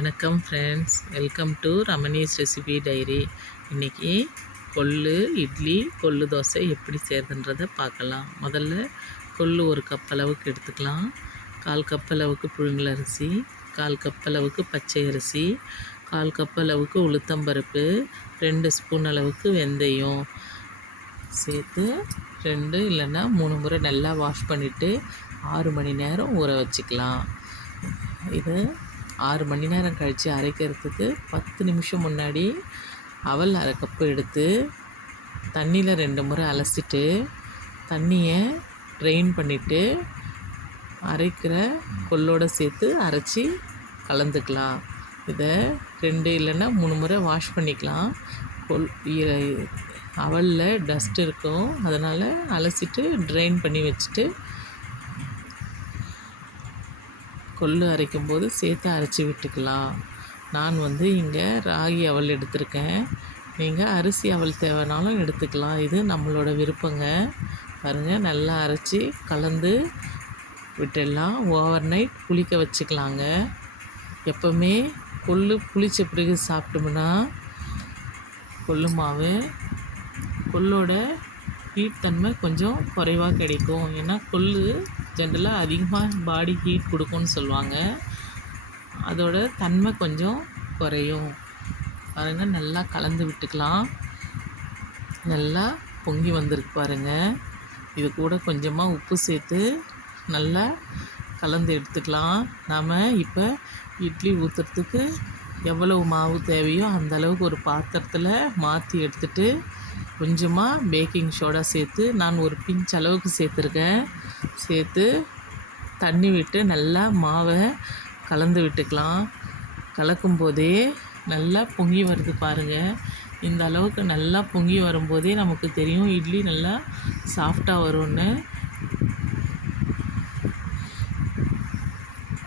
வணக்கம் friends, welcome to Ramani's recipe diary. இன்றைக்கி கொள்ளு இட்லி, கொள்ளு தோசை எப்படி செய்கிறதுன்றதை பார்க்கலாம். முதல்ல கொள்ளு ஒரு கப் அளவுக்கு எடுத்துக்கலாம். 1/4 கப் அளவுக்கு புழுங்கலரிசி, 1/4 கப் அளவுக்கு பச்சை அரிசி, 1/4 கப் அளவுக்கு உளுத்தம்பருப்பு, 2 ஸ்பூன் அளவுக்கு வெந்தயம் சேர்த்து 2 இல்லைன்னா 3 முறை நல்லா வாஷ் பண்ணிவிட்டு 6 மணி நேரம் ஊற வச்சுக்கலாம். இது 6 மணி நேரம் கழித்து அரைக்கிறதுக்கு 10 நிமிஷம் முன்னாடி அவல் 1/2 கப்பு எடுத்து தண்ணியில் 2 முறை அலசிட்டு தண்ணியை ட்ரெயின் பண்ணிவிட்டு அரைக்கிற கொள்ளோடு சேர்த்து அரைச்சி கலந்துக்கலாம். இதை 2 இல்லைன்னா 3 முறை வாஷ் பண்ணிக்கலாம். அவலில் டஸ்ட் இருக்கும், அதனால் அலசிட்டு ட்ரெயின் பண்ணி வச்சுட்டு கொள்ளு அரைக்கும்போது சேர்த்து அரைச்சி விட்டுக்கலாம். நான் இங்கே ராகி அவல் எடுத்திருக்கேன். நீங்கள் அரிசி அவல் தேவைனாலும் எடுத்துக்கலாம். இது நம்மளோட விருப்பங்க. பாருங்கள், நல்லா அரைச்சி கலந்து விட்டுடலாம். ஓவர் நைட் புளிக்க வச்சுக்கலாங்க. எப்போவுமே கொள்ளு புளித்த பிறகு சாப்பிட்டோம்னா கொள்ளு மாவு கொள்ளோட ஹீட் தன்மை கொஞ்சம் குறைவாக கிடைக்கும். ஏன்னா கொள்ளு ஜென்ரலாக அதிகமாக பாடி ஹீட் கொடுக்கும்னு சொல்லுவாங்க. அதோட தன்மை கொஞ்சம் குறையும். பாருங்கள், நல்லா கலந்து விட்டுக்கலாம். நல்லா பொங்கி வந்திருக்கு பாருங்கள். இது கூட கொஞ்சமாக உப்பு சேர்த்து நல்லா கலந்து எடுத்துக்கலாம். நாம் இப்போ இட்லி ஊற்றுறதுக்கு எவ்வளவு மாவு தேவையோ அந்த அளவுக்கு ஒரு பாத்திரத்தில் மாற்றி எடுத்துகிட்டு கொஞ்சமாக பேக்கிங் சோடா சேர்த்து நான் ஒரு பிஞ்ச் அளவுக்கு சேர்த்துருக்கேன். சேர்த்து தண்ணி விட்டு நல்லா மாவை கலந்து விட்டுக்கலாம். கலக்கும் போதே நல்லா பொங்கி வருது பாருங்கள். இந்த அளவுக்கு நல்லா பொங்கி வரும்போதே நமக்கு தெரியும் இட்லி நல்லா சாஃப்டாக வரும்னு.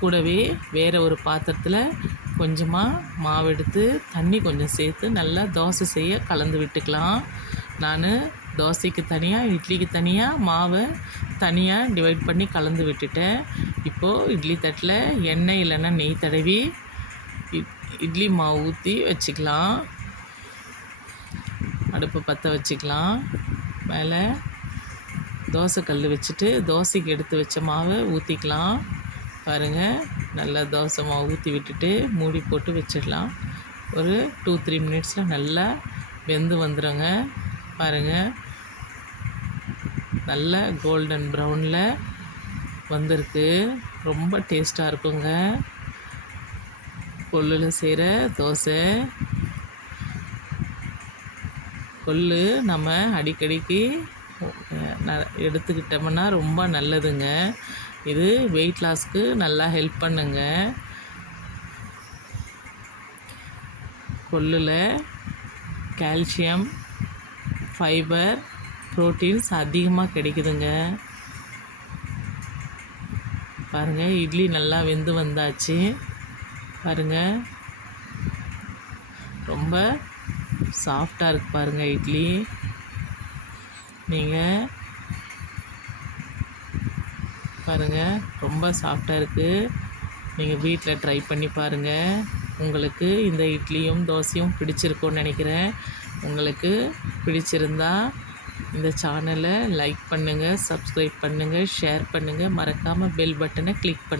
கூடவே வேறு ஒரு பாத்திரத்தில் கொஞ்சமாக மாவு எடுத்து தண்ணி கொஞ்சம் சேர்த்து நல்லா தோசை செய்ய கலந்து விட்டுக்கலாம். நான் தோசைக்கு தனியாக இட்லிக்கு தனியாக மாவை தனியாக டிவைட் பண்ணி கலந்து விட்டுட்டேன். இப்போது இட்லி தட்டில் எண்ணெய் இல்லைன்னா நெய் தடவி இட்லி மாவு ஊற்றி வச்சுக்கலாம். அடுப்பை பற்ற வச்சுக்கலாம். மேலே தோசை கல் வச்சுட்டு தோசைக்கு எடுத்து வச்ச மாவை ஊற்றிக்கலாம். பாருங்கள், நல்லா தோசை மாவு ஊற்றி விட்டுட்டு மூடி போட்டு வச்சிடலாம். ஒரு 2-3 மினிட்ஸில் நல்லா வெந்து வந்துடுங்க. பாருங்கள், நல்ல கோல்டன் ப்ரௌனில் வந்திருக்கு. ரொம்ப டேஸ்ட்டாக இருக்குங்க கொள்ளில் செய்கிற தோசை. கொள்ளு நம்ம அடிக்கடிக்கு எடுத்துக்கிட்டோம்னா ரொம்ப நல்லதுங்க. இது வெயிட் லாஸ்க்கு நல்லா ஹெல்ப் பண்ணுங்க. கொள்ளில் கால்சியம், ஃபைபர், ப்ரோட்டீன்ஸ் அதிகமாக கிடைக்குதுங்க. பாருங்கள், இட்லி நல்லா வெந்து வந்தாச்சு. பாருங்கள், ரொம்ப சாஃப்டாக இருக்குது பாருங்கள் இட்லி. நீங்கள் பாருங்கள், ரொம்ப சாஃப்டாக இருக்குது. நீங்கள் வீட்டில் ட்ரை பண்ணி பாருங்கள். உங்களுக்கு இந்த இட்லியும் தோசையும் பிடிச்சிருக்கும்னு நினைக்கிறேன். உங்களுக்கு பிடிச்சிருந்தா இந்த சேனலை லைக் பண்ணுங்கள், சப்ஸ்கிரைப் பண்ணுங்கள், ஷேர் பண்ணுங்கள். மறக்காமல் பெல் பட்டனை கிளிக் பண்ணுங்கள்.